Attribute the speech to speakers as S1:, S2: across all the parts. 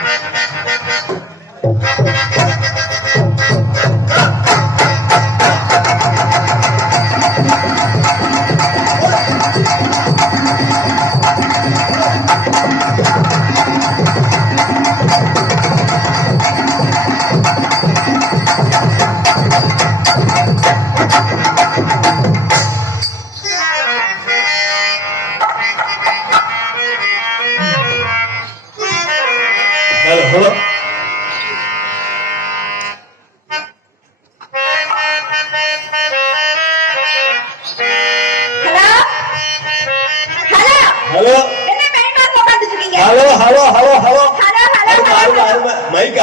S1: Thank you.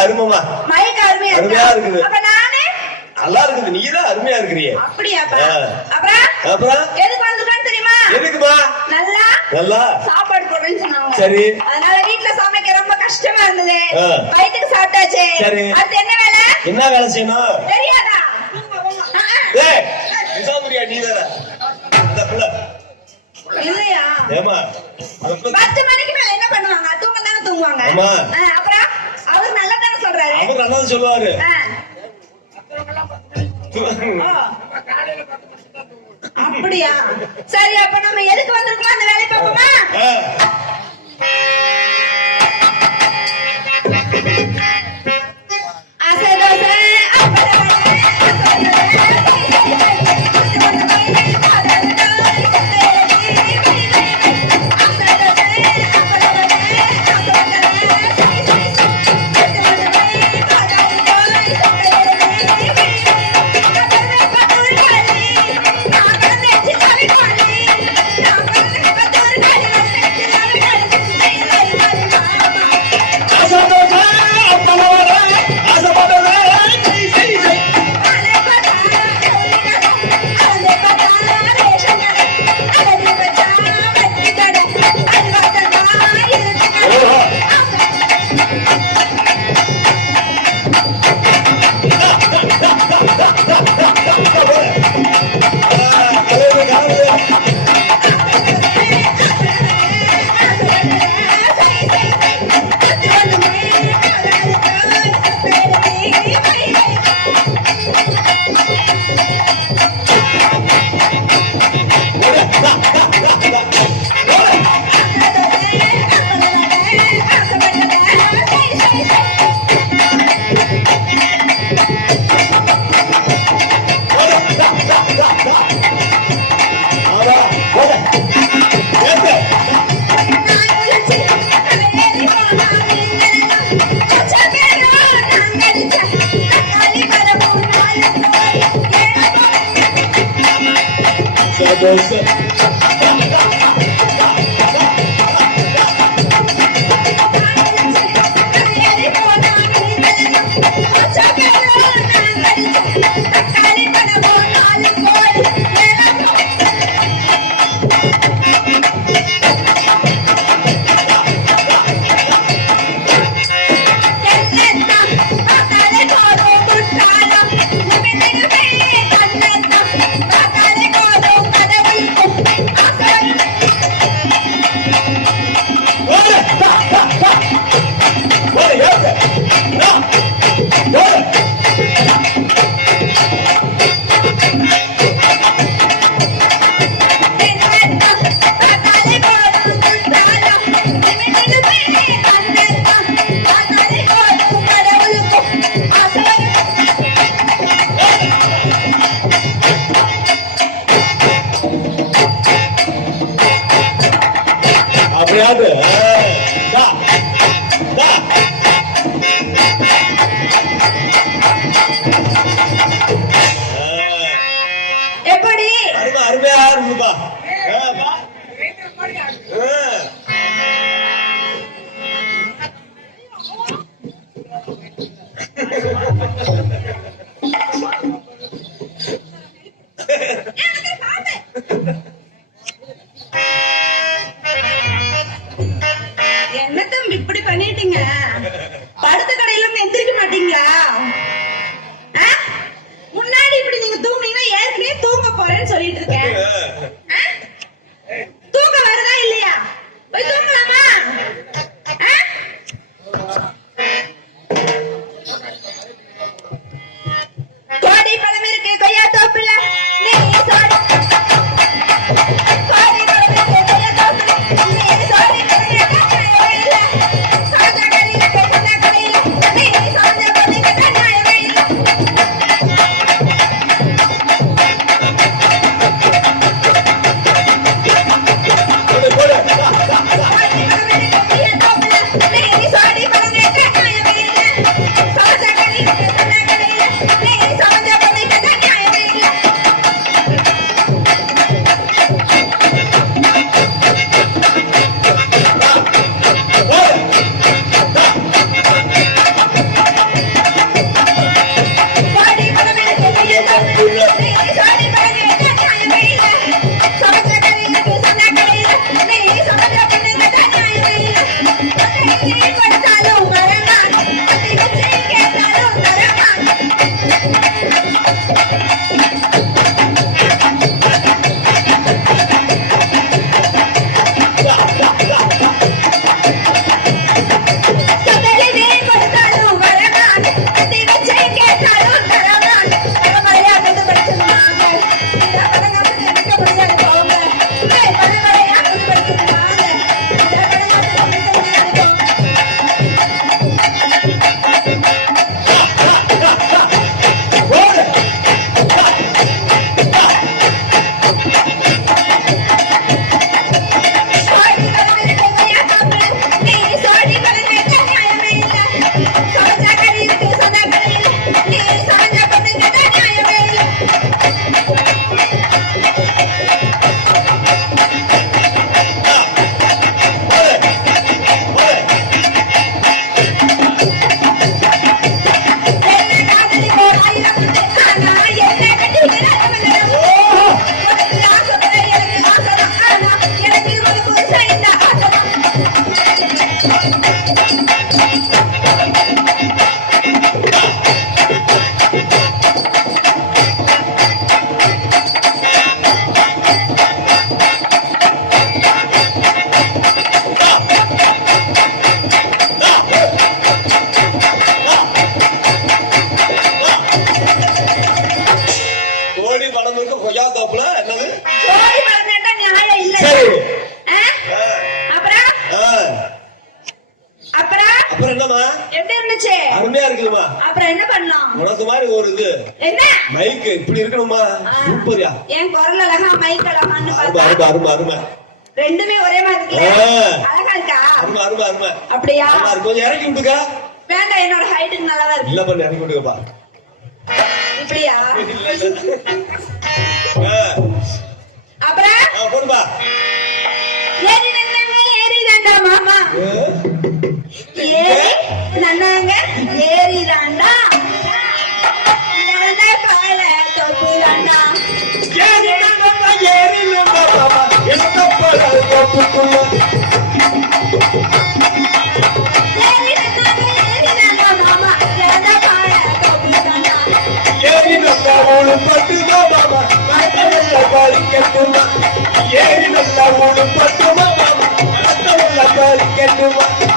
S1: அருமைமா
S2: mic அருமையா
S1: அருமையா
S2: இருக்கு
S1: இருக்குது. நல்லா இருக்குது. நீ தான் அருமையா இருக்கிறியே.
S2: அப்படியா. அப்புறம்?
S1: அப்புறம்?
S2: எதுக்கு வந்திருக்கான்னு தெரியுமா?
S1: எதுக்குமா
S2: நல்லா
S1: நல்லா.
S2: சாப்பாடு போடுறேன்னு சொன்னாங்க.
S1: சரி.
S2: அதனால வீட்ல சமைக்க ரொம்ப கஷ்டமா இருந்தது.
S1: ஆ.
S2: வயிற்றுக்கு சாப்பிட்டாச்சு.
S1: சரி.
S2: அடுத்து என்ன வேலை?
S1: என்ன வேலை செய்யணும்?
S2: தெரியாதா.
S1: ஏய் நீ வேற. புள்ள.
S2: இல்லையா?
S1: ஏமா
S2: மணிக்கு மேல என்ன பண்ணுவாங்க? தூங்க தானே தூங்குவாங்க?
S1: ஆமா.
S2: ஆ, அப்புறம் அவர் நல்லா தானே சொல்றாரு
S1: அவர் நல்லா சொல்லுவாரு.
S2: அப்படியா? சரி அப்ப நம்ம எதுக்கு வந்திருக்கோம்? அந்த வேலையை பார்ப்போமா? என்ன இப்படி பண்ணிட்டீங்க. படுத்த கடையில எந்திரிக்க மாட்டீங்களா? முன்னாடி இப்படி நீங்க தூங்குனீங்கன்னா ஏற்கனவே தூங்க போறேன்னு சொல்லிட்டு இருக்கேன்.
S1: Thank you.
S2: இப்படியா? அப்புறம்?
S1: போடுப்பா
S2: ஏறி நன்னாங்க ஏறி தாண்டா மாமா.
S1: ஆ,
S2: ஏறி நன்னாங்க ஏறி தாண்டா. நடந்த பால தொப்பு தாண்டா?
S1: ஏறி நம்ம ஏறி நம்ம மாமா, எந்த படம் தோப்புக்குள்ள. நம்ம ஊரு பட்டுமா மாமா, மத்தவங்கள பறிக்கட்டுமா. ஏறி நம்ம ஊரு பட்டுமா மாமா, மத்தவங்கள பறிக்கட்டுமா. போடு,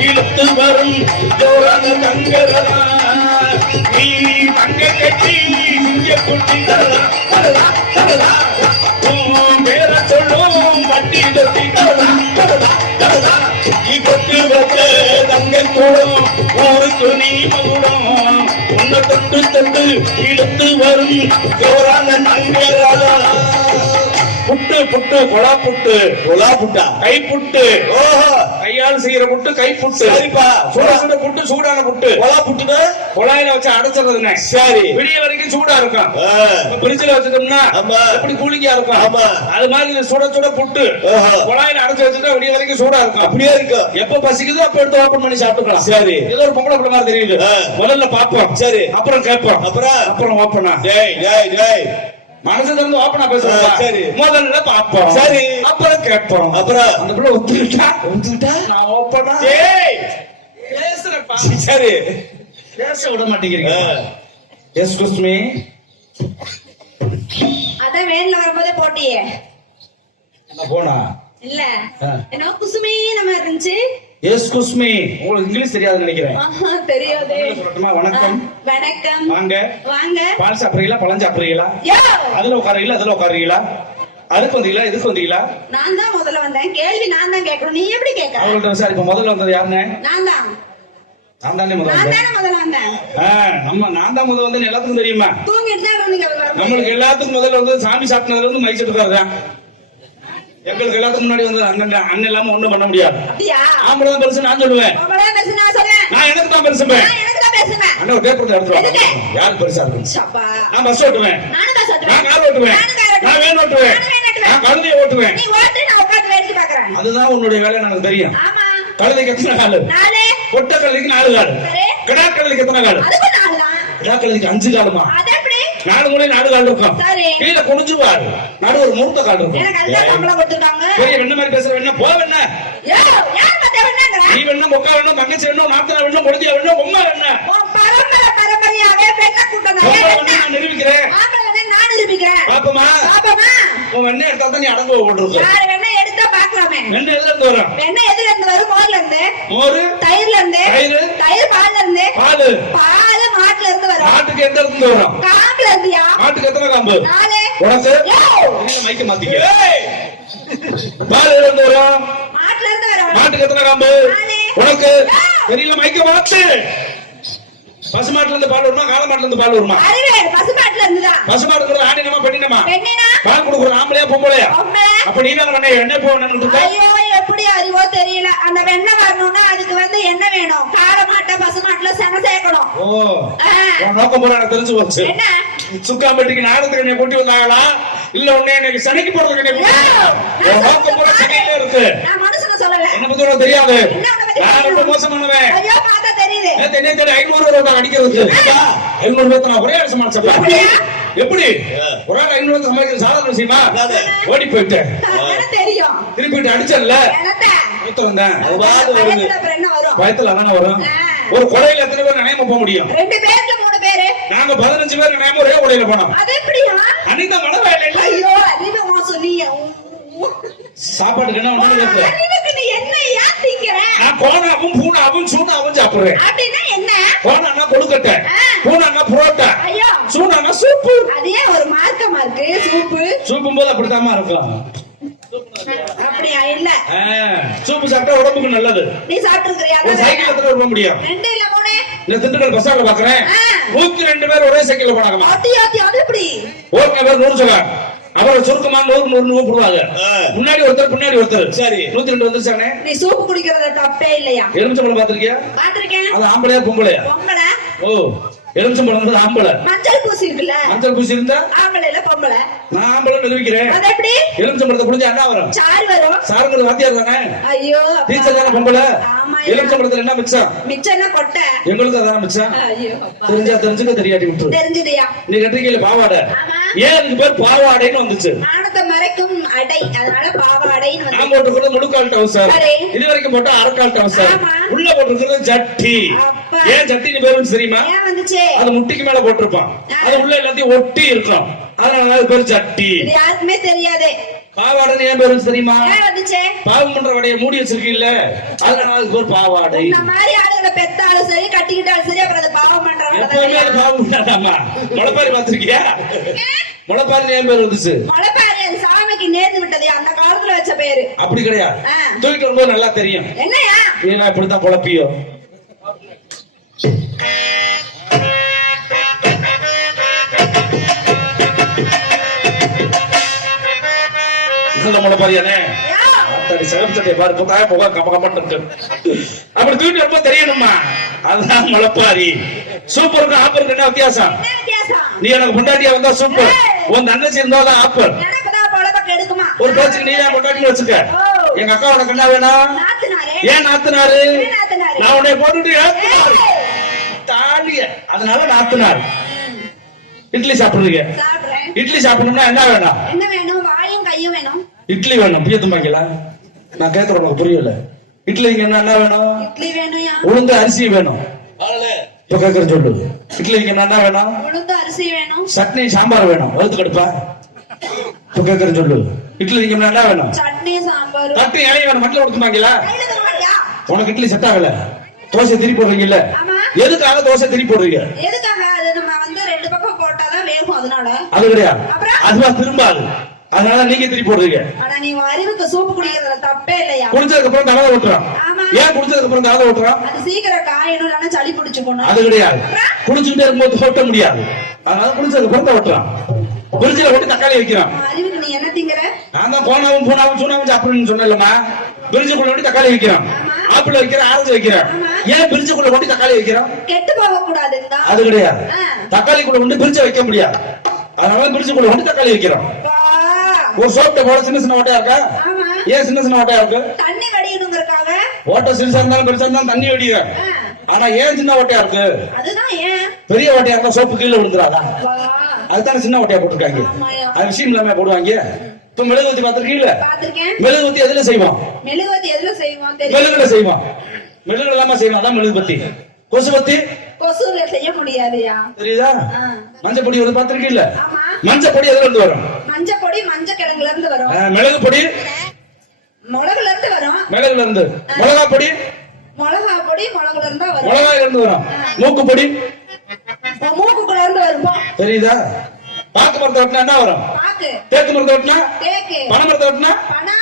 S3: இழுத்து வரும் ஜோரான தங்கரதா நீ தங்க கட்டி சிங்க குட்டி தரலா தரலா தரலா பேர சொல்லும் வட்டி தொட்டி தரலா தரலா தரலா நீ கொட்டு வச்ச தங்க கூட ஊருக்கு நீ மகுடம் உன்னை தொட்டு தொட்டு இழுத்து வரும் ஜோரான தங்கரதா புட்டு புட்டு கொலா புட்டு.
S1: கொலா புட்டா.
S3: கை புட்டு.
S1: ஓஹோ,
S3: கையால் செய்யற புட்டு கை புட்டு
S1: சரிப்பா.
S3: சுட சுட புட்டு சூடான புட்டு
S1: கொலா புட்டுனா?
S3: குழாயில வச்சு அடைச்சிடுறதுனே
S1: சரி.
S3: விடிய வரைக்கும் சூடா இருக்கும் பிரிட்ஜ்ல வச்சுட்டோம்னா
S1: ஆமா.
S3: கூலிங்கா இருக்கும்
S1: ஆமா.
S3: அது மாதிரி இது சுட சுட புட்டு
S1: ஓஹோ.
S3: குழாயில அடைச்சு வச்சுட்டா விடிய வரைக்கும் சூடா இருக்கும்
S1: அப்படியே இருக்கு.
S3: எப்ப பசிக்குதோ அப்ப எடுத்து ஓபன் பண்ணி சாப்பிட்டுக்கலாம்
S1: சரி.
S3: ஏதோ ஒரு பொம்பளை பிள்ளை மாதிரி தெரியுது. முதல்ல பாப்போம்
S1: சரி.
S3: அப்புறம் கேட்போம்
S1: அப்புறம்?
S3: அப்புறம் ஓப்பனா
S1: டேய், டேய், டேய்.
S3: மனசு திறந்து ஓப்பனா பேசுறோம்
S1: ஆ, சரி.
S3: முதல்ல பாப்போம்
S1: சரி.
S3: அப்புறம் கேட்போம்
S1: அப்புறம்?
S3: அந்த பிள்ளை ஒத்துக்கிட்டா
S1: ஒத்துக்கிட்டா?
S3: நான் ஓப்பனா
S1: டேய்.
S3: பேசுறப்பா
S1: சரி.
S3: பேச விட மாட்டேங்கிறீங்க எஸ்கூஸ் மீ
S2: அதான் வேன்ல வரும்போதே போட்டியே
S3: போனா
S2: இல்ல. என்ன குசுமே நம்ம இருந்துச்சு
S3: எஸ்குஸ் மீ உங்களுக்கு இங்கிலீஷ் தெரியாதுன்னு நினைக்கிறேன்.
S2: தெரியாதே.
S3: சொல்லட்டுமா? வணக்கம். வாங்க.
S2: வாங்க.
S3: பால் சாப்பிடுறீங்களா பழம் சாப்பிடுறீங்களா அதுல உட்காருங்களா அதுல உட்காருங்களா அதுக்கு வந்தீங்களா இதுக்கு வந்தீங்களா?
S2: நான் தான் முதல்ல வந்தேன். கேள்வி நான் தான் கேட்கணும். நீ எப்படி கேட்க?
S3: அவங்கள்ட்ட இப்ப முதல்ல வந்தது யாருன்னு?
S2: நான் தான்.
S3: நான் தானே முதல்ல
S2: நான்
S3: வந்தேன்.
S2: தானே முதல்ல வந்தேன்.
S3: ஆ, நம்ம நான் தான் முதல்ல வந்து எல்லாத்துக்கும் தெரியுமா?
S2: தூங்கிட்டு தான்.
S3: நம்மளுக்கு எல்லாத்துக்கும் முதல்ல வந்து சாமி சாப்பிட்டதுல இருந்து மைக் தான் எங்களுக்கு எல்லாத்துக்கும் முன்னாடி வந்து அண்ணன் அண்ணன் இல்லாம ஒண்ணும் பண்ண முடியாது. ஆம்பளை தான் பெருசு நான் சொல்லுவேன்.
S2: நான்
S3: எனக்கு தான்
S2: பேசுவேன்
S3: அண்ணன் ஒரு பேப்பர்
S2: எதுக்கு?
S3: யாருக்கு பெருசா இருக்கு? நான் பஸ் ஓட்டுவேன். நான் கார் ஓட்டுவேன். நான் வேன் ஓட்டுவேன். நான் கழுதையை ஓட்டுவேன். அதுதான் உன்னுடைய வேலை எனக்கு தெரியும். கழுதைக்கு எத்தனை காலு. ஒட்ட கழுதைக்கு நாலு காலு. கிடா கழுதைக்கு எத்தனை காலு? கிடா கழுதைக்கு அஞ்சு காலுமா? நாலு மூலை நாலு கால் இருக்கும். கீழே குனிஞ்சு பாரு நடு ஒரு மூர்த்த கால் இருக்கும். பெரிய வெண்ண மாதிரி பேசுற வெண்ண போ வெண்ண. நீ வேணும் மொக்கா வேணும் தங்கச்சி வேணும் நாத்தனா வேணும் முடிஞ்சா வேணும் உம்மா நான் நிரூபிக்கிறேன். பாப்பமா? உன் வெண்ணெய் எடுத்தா தான் நீ அடங்கு போட்டுருக்க
S2: யார் வேணா எடுத்தா பாக்கலாமே
S3: வெண்ணெய் எதுல இருந்து வரும்?
S2: வெண்ணெய் எதுல இருந்து வரும்? மோர்ல இருந்து.
S3: மோரு?
S2: தயிர்ல இருந்து.
S3: தயிரு?
S2: தயிர் பால்ல இருந்து.
S3: பாலு?
S2: பால். இருந்து வரும்
S3: மாட்டுக்கு இடத்துல இருந்து வரும்
S2: காம்புல இருந்தியா?
S3: மாட்டுக்கு எத்தனை காம்பு?
S2: நாலு.
S3: உனக்கு மைக்க மாத்தீங்க பால் இருந்து வரும்?
S2: மாட்டுல இருந்து வரும்.
S3: மாட்டுக்கு எத்தனை காம்பு. உனக்கு தெரியல மைக்க மாத்து. பசு மாட்டுல இருந்து பால் வருமா? காளை மாட்டுல இருந்து பால் வருமா?
S2: பசுமாட்டுல இருந்துதான்
S3: பசு மாட்டுக்கு ஆடினமா பெண்ணினமா?
S2: பெண்ணினா?
S3: பால் கொடுக்குற ஆம்பளையா பொம்பளையா?
S2: பொம்பளை.
S3: அப்ப நீ தான் என்ன போ இருக்க
S2: ஐயோ எப்படி அறிவோ தெரியல. அந்த வெண்ணெய் வரணும்னா அதுக்கு வந்து என்ன வேணும்? காளை மாட்டை பசு மாட்டுல சென சேர்க்கணும்.
S3: ஓ நோக்கம் எனக்கு தெரிஞ்சு போச்சு.
S2: என்ன?
S3: சுக்காம்பட்டிக்கு நாடகத்துக்கு என்னை கூட்டி வந்தாங்களா? இல்ல உன்னை எனக்கு சனிக்கு போறதுக்கு என்னை நோக்கம் போல சனியில இருக்கு. என்ன பத்தி உனக்கு தெரியாது? நான் ரொம்ப மோசமானவன்.
S2: ஐயோ பார்த்தா தெரியுது.
S3: நேத்து என்ன தேடி ஐநூறு ரூபாய் அடிக்கிறது ஐநூறு ரூபாய் நான் ஒரே ஆள் சமாளிச்சப்பா
S2: அப்படியா?
S3: எப்படி? ஒரு ஆள் ஐநூறு ரூபாய் சமாளிக்கிறது சாதாரண விஷயமா ஓடி போயிட்டேன்.
S2: எனக்கு தெரியும்.
S3: திருப்பிட்டு அடிச்சல
S2: எனத்த
S3: மூத்த வந்தேன்.
S2: பயத்துல அப்புறம் என்ன வரும்?
S3: தானே. ஒரு கொடையில எத்தனை பேர் நினைம போக முடியும்?
S2: ரெண்டு பேர்ல மூணு பேரு.
S3: நாங்க பதினஞ்சு பேர் நினைம ஒரே கொடையில போனோம்.
S2: அது எப்படியா
S3: அனிதா மழை வேலை இல்ல
S2: ஐயோ மோசம் நீ
S3: சாப்பாட்டுக்கு என்ன நான் கோனாவும் பூனாவும் சூனாவும் சாப்பிடுறேன்.
S2: அப்படின்னா என்ன?
S3: கோனானா கொழுக்கட்டை. பூனானா புரோட்டா சூனானா சூப்பு.
S2: அது ஒரு மார்க்கமா இருக்கு சூப்பு.
S3: சூப்பும் போது அப்படித்தாம்மா இருக்கலாம்.
S2: அப்படியா? இல்ல.
S3: சூப்பு சாப்பிட்டா உடம்புக்கு நல்லது.
S2: நீ சாப்பிட்டு
S3: ஒரு சைக்கிள் எத்தனை போக முடியும்
S2: ரெண்டு இல்ல மூணு.
S3: இந்த திண்டுக்கல் பசால பாக்குறேன். நூத்தி ரெண்டு பேர் ஒரே சைக்கிள்ல போனாங்கம்மா.
S2: ஆத்தி ஆத்தி அது எப்படி?
S3: ஓகே பேர் நூறு சொல்லுவாங்க அப்புறம் சுருக்கமா நூறு நூறு நூறு போடுவாங்க. முன்னாடி ஒருத்தர் பின்னாடி ஒருத்தர்.
S1: சரி.
S3: நூத்தி ரெண்டு வந்துருச்சானே?
S2: நீ சூப்பு குடிக்கிறது தப்பே இல்லையா?
S3: எலுமிச்சம்பழம் பாத்திருக்கியா
S2: பாத்திருக்கேன்
S3: அது ஆம்பளையா பொம்பளையா?
S2: பொம்பளை.
S3: ஓ எலுமிச்சம்பழம் வந்து ஆம்பளை.
S2: மஞ்சள் பூசி இருக்குல்ல?
S3: மஞ்சள் பூசி இருந்தா?
S2: ஆம்பளைல பொம்பளை.
S3: நான் ஆம்பளை நிரூபிக்கிறேன்
S2: அது எப்படி?
S3: எலுமிச்சம்பழத்தை புரிஞ்சா என்ன வரும்
S2: சாறு வரும்.
S3: சாருங்கிறது வாத்தியார் தானே?
S2: ஐயோ.
S3: டீச்சர் தானே பொம்பளை?
S2: ஆமா
S3: எலுமிச்சம்பழத்துல என்ன மிச்சம்?
S2: மிச்சம்னா கொட்டை?
S3: எங்களுக்கு அதான மிச்சம். தெரிஞ்சா தெரிஞ்சுக்க தெரியாட்டி விட்டுரு.
S2: தெரிஞ்சுதியா?
S3: நீ கட்டிருக்கீங்க பாவாடை?
S2: ஆமா.
S3: ஏன் அதுக்கு பேர் பாவாடைன்னு வந்துச்சு?
S2: மறைக்கும் அடை. அதனால பாவாடைன்னு
S3: நான்
S2: வந்து
S3: போட்டிருக்கிறது முழுக்கால் டவுசர்
S2: சரி.
S3: இது வரைக்கும் போட்டா அரைக்கால் டவுசர். உள்ள போட்டிருக்கிறது ஜட்டி. ஏன் ஜட்டின்னு பேர் தெரியுமா? அது முட்டிக்கு மேல போட்டிருப்பான். அது உள்ள எல்லாத்தையும் ஒட்டி இருக்கும் அதனால அது பேர் ஜட்டி.
S2: யாருக்குமே தெரியாது.
S3: பாவாடைன்னு ஏன் பேர் வந்துச்சு? தெரியுமா பாவம் பண்ற கடையை மூடி வச்சிருக்கீல்ல? அதனால அது பேர் பாவாடை.
S2: இந்த மாதிரி ஆளுங்களை பெத்தாலும் சரி கட்டிக்கிட்டாலும் சரி அப்புறம் அது பாவம்
S3: எப்பவுமே அது
S2: பண்றவங்க
S3: பாவம் பண்ணாதாம்மா. முளைப்பாரி பாத்திருக்கியா முளைப்பாரி ஏன் பேர் வந்துச்சு?
S2: மலைப்பாரு அது சாமிக்கு நேர்ந்து விட்டது அந்த காலத்துல வச்ச பேரு.
S3: அப்படி கிடையாது. தூக்கிட்டு வரும்போது நல்லா தெரியும்.
S2: என்னையா?
S3: நீ இப்படித்தான் குழப்பியோ நல்ல முளைப்பாரியானே
S2: யா,
S3: அத்தாடி சிறப்பு சட்டையை பாரு முகம் கம கமன்னு இருக்கு. அப்படி தூக்கிட்டு வரும்போது தெரியணுமா? அதுதான் முளைப்பாரி. சூப்பருக்கு ஆப்பருக்கு என்ன வித்தியாசம்? நீ எனக்கு பொண்டாட்டியா வந்தா சூப்பர் உன் தங்கச்சி ஆப்பர்
S2: எனக்குதான் பொழப்ப கெடுக்குமா
S3: ஒரு பேச்சுக்கு நீ தான் பொண்டாட்டின்னு வச்சுக்க? எங்க அக்கா உனக்கு என்ன வேணும்? ஏன் நாத்துனாரு?
S2: ஏன்?
S3: நான் உன்னை போட்டுட்டு தாலிய. அதனால நாத்துனார். இட்லி சாப்பிடுறீங்க. இட்லி சாப்பிடணும்னா என்ன வேணும்?
S2: என்ன வேணும்? வாயும் கையும் வேணும்.
S3: இட்லி வேணும். பியத்துமாங்களா நான் கேட்கறேன் உனக்கு புரியல. இட்லி இங்க என்ன என்ன வேணும்? உளுந்து அரிசி வேணும். இப்ப கேட்கறேன் சொல்லு. இட்லி இங்க என்ன என்ன வேணும்?
S2: உளுந்து அரிசி வேணும்.
S3: சட்னி சாம்பார் வேணும். வறுத்து கடுப்பா. இப்ப கேட்கறேன் சொல்லு. இட்லி இங்க என்ன வேணும்?
S2: சட்னி சாம்பார்.
S3: இலைய வேணும்? மட்டில் கொடுத்துமாங்களா
S2: தர
S3: உனக்கு இட்லி செட் ஆகல. தோசை திருப்பி போடுறீங்கல்ல.
S2: ஆமா.
S3: எதுக்காக தோசை திருப்பி போடுறீங்க?
S2: எதுக்காக? அது நம்ம வந்து ரெண்டு பக்கம் போட்டாதான் வேகும் அதனால.
S3: அது கிடையாது? அதுவா திரும்பாது. அதனால நீங்க திருப்பி போடுறீங்க.
S2: ஆனா நீ அறிவுக்கு சூப்பு குடிக்கிறதுல தப்பே இல்லையா?
S3: குடிச்சதுக்கு அப்புறம் தலை ஓட்டுறான். ஏன் குடிச்சதுக்கு அப்புறம் தலை ஓட்டுறான்
S2: அது சீக்கிரம் காயணும் இல்லைன்னா சளி பிடிச்சு போகணும்
S3: அது கிடையாது. குடிச்சுக்கிட்டே இருக்கும்போது ஓட்ட முடியாது. அதனால குடிச்சதுக்கு அப்புறம் தான் ஓட்டுறான் பிரிட்ஜில் போட்டு தக்காளி வைக்கிறான்.
S2: அறிவுக்கு நீ என்ன திங்கிற?
S3: நான் தான் போனாவும் பூனாவும் சூனாவும் சாப்பிடணும்னு சொன்னேன்லம்மா. பிரிட்ஜுக்குள்ள கொண்டு தக்காளி வைக்கிறான். ஆப்பிள் வைக்கிறேன் ஆரஞ்சு வைக்கிறேன். ஏன் பிரிட்ஜுக்குள்ள கொண்டு தக்காளி வைக்கிறான்?
S2: கெட்டு போக கூடாதுன்னா
S3: அது கிடையாது. தக்காளி கூட கொண்டு பிரிட்ஜ வைக்க முடியாது. அதனால பிரிட்ஜுக்குள்ள கொண்டு தக்காளி வைக்கிறோம். ஒரு சோப்ட போட சின்ன சின்ன ஓட்டையா இருக்கா? ஏன் சின்ன சின்ன ஓட்டையா இருக்கு?
S2: தண்ணி வடியணுங்கிறதுக்காக.
S3: ஓட்டை சிறுசா இருந்தாலும் பெருசா இருந்தாலும் தண்ணி
S2: ஆ,
S3: ஆனா ஏன் சின்ன ஓட்டையா இருக்கு?
S2: அதுதான் ஏன்?
S3: பெரிய ஓட்டையா இருந்தா சோப்பு கீழே விழுந்துராதா?
S2: வா.
S3: அதுதானே சின்ன ஓட்டையா போட்டிருக்காங்க. அது விஷயம் இல்லாம போடுவாங்க. இப்ப மெழுகுவத்தி பார்த்திருக்கீங்களா
S2: பாத்திருக்கேன்
S3: மெழுகுவத்தி எதுல செய்வோம்
S2: மெழுகுவத்தி எதுல செய்வோம்
S3: மெழுகுல செய்வோம் மெழுகுல இல்லாம செய்வோம் அதான் மெழுகுபத்தி கொசுபத்தி
S2: கொசுல செய்ய முடியாதுயா.
S3: தெரியுதா. மஞ்சள் பொடி வந்து பார்த்திருக்கீங்களா
S2: ஆமா.
S3: மஞ்சள் பொடி எதுல இருந்து வரும்?
S2: மஞ்சள் பொடி மஞ்சள் கிழங்குல இருந்து வரும்.
S3: மிளகு பொடி?
S2: மிளகுல இருந்து வரும்.
S3: மிளகுல இருந்து. மிளகா பொடி?
S2: மிளகா பொடி மிளகுல இருந்து வரும்.
S3: மிளகாயில இருந்து வரும். மூக்கு பொடி?
S2: மூக்குக்குள்ள இருந்து வரும்போ
S3: தெரியுதா? பாக்கு மரத்தை வெட்டினா என்ன வரும்?
S2: பாக்கு.
S3: தேக்கு மரத்தை வெட்டினா?
S2: தேக்கு.
S3: பனை மரத்தை வெட்டினா?
S2: பனா?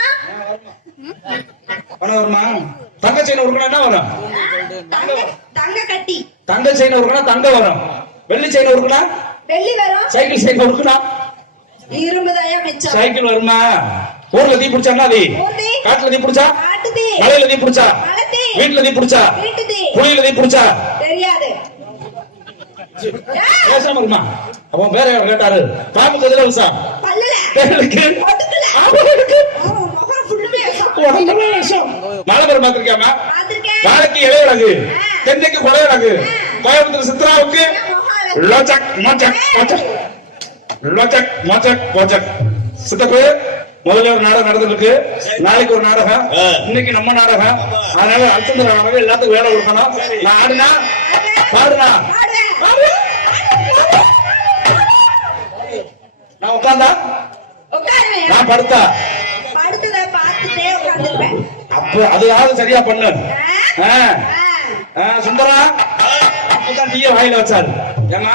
S3: பணம் வருமா? தங்க செயின் உருக்கணும் என்ன வரும்?
S2: தங்க தங்க கட்டி.
S3: தங்க செயின் உருக்கணும் தங்க வரும். வெள்ளி செயின் உருக்கணும்
S2: வெள்ளி வரும்.
S3: சைக்கிள் செயின் உருக்கணும்
S2: இரும்பு தயா மிச்சம்.
S3: சைக்கிள் வருமா? ஊர்ல தீ பிடிச்சா என்ன தீ?
S2: ஊர்தி.
S3: காட்டுல தீ பிடிச்சா? மலையில தீ பிடிச்சா? வீட்டுல தீ பிடிச்சா? புளியில தீ பிடிச்சா?
S2: தெரியாது.
S3: பேசாம இருமா. அப்போ வேற யார் கேட்டாரு.
S2: முகம் ஃபுல்லுமே விஷம்.
S3: உடம்புல விஷம் மழை பெற பாத்திருக்கியாமா
S2: பார்த்திருக்கேன்.
S3: நாளைக்கு இளையழகு தென்னைக்கு குறையழகு கோயம்புத்தூர் சித்ராவுக்கு? லோச்சக் மோச்சக் மோச்சக் லோச்சக் மோச்சக் மோச்சக் சித்தப்பு முதல்ல ஒரு நாடகம் நடந்திருக்கு நாளைக்கு ஒரு நாடகம். இன்னைக்கு நம்ம நாடகம். அதனால அல்சந்திர நாடகம் எல்லாத்துக்கும் வேலை கொடுக்கணும். நான் ஆடுனா? பாடுனா?
S2: பாடு.
S3: பாடு. நான் உட்காந்தா
S2: உட்காருவேன்.
S3: நான் படுத்தா. அப்ப அதாவது சரியா பண்ணு?
S2: ஆ?
S3: சுந்தரா? அப்பதான் டீய வாயில வச்சாரு. ஏமா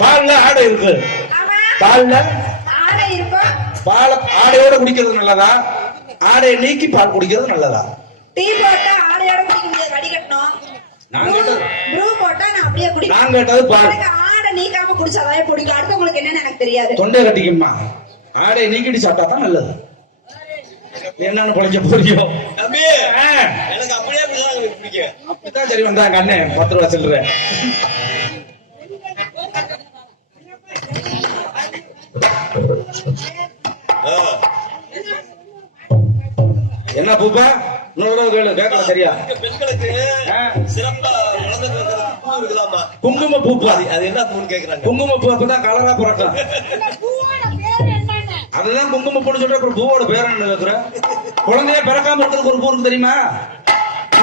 S3: பால்ல ஆடை இருக்கு. பால்ல?
S2: ஆடை.
S3: பால ஆடையோட குடிக்கிறது நல்லதா? ஆடையை நீக்கி பால் குடிக்கிறது நல்லதா?
S2: டீ போட்டா ஆடையோட குடிக்க முடியாது, வடிகட்டணும்.
S3: நான் கேட்டது.
S2: ப்ரூ போட்டா நான் அப்படியே குடிப்பேன்.
S3: நான் கேட்டது பால்.
S2: ஆடை நீக்காம குடிச்சாதான் பிடிக்கும். அடுத்தவங்களுக்கு என்னன்னு எனக்கு தெரியாது.
S3: தொண்டை கட்டிக்குமா ஆடையை நீக்கிட்டு சாப்பிட்டா தான் நல்லது. என்னன்னு பிழைக்க புரியும்.
S1: எனக்கு அப்படியே பிடிக்கும்
S3: அப்படித்தான் சரி வந்தாங்க அண்ணன் பத்து ரூபா சில்லற.
S1: ஆ.
S3: என்ன பூப்பா? இன்னொரு கேளு கேட்கல சரியா?
S1: பெண்களுக்கு. சிறப்பா
S3: குங்கும பூப்பா
S1: அது என்ன பூன்னு கேக்குறாங்க?
S3: குங்கும பூ அப்பதான் கலரா பிறக்கும். அதுதான் குங்கும பொண்ணு சொல்ற அப்புறம் பூவோட பேர் என்ன இருக்கிற குழந்தைய பிறக்காம இருக்கிறதுக்கு ஒரு பூ இருக்கு தெரியுமா?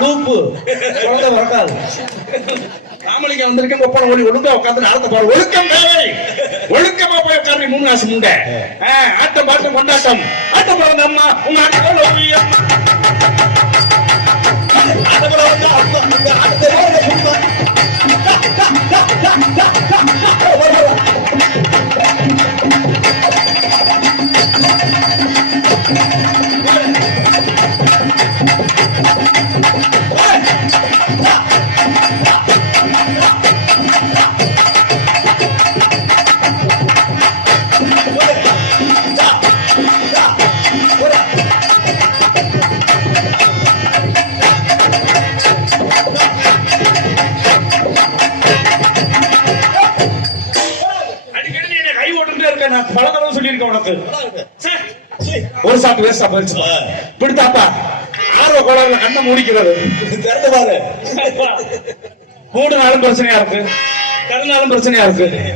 S3: லூப்பு குழந்தை பிறக்காது. காமலிங்க வந்திருக்கேன் ஒப்பனை ஓடி ஒழுங்கா உட்காந்து நடத்த போற ஒழுக்கம் தேவை ஒழுக்கமா போய் உட்காந்து மூணு காசு முண்டை. ஆட்டம் பாட்டம் கொண்டாட்டம். ஆட்டம் பிறந்த அம்மா உங்க ஆட்டம் அம்மா.
S1: அதுபோல வந்து அந்த- அந்த-
S3: பிரச்சனையா இருக்கு? கருணாலும் பிரச்சனையா இருக்கு.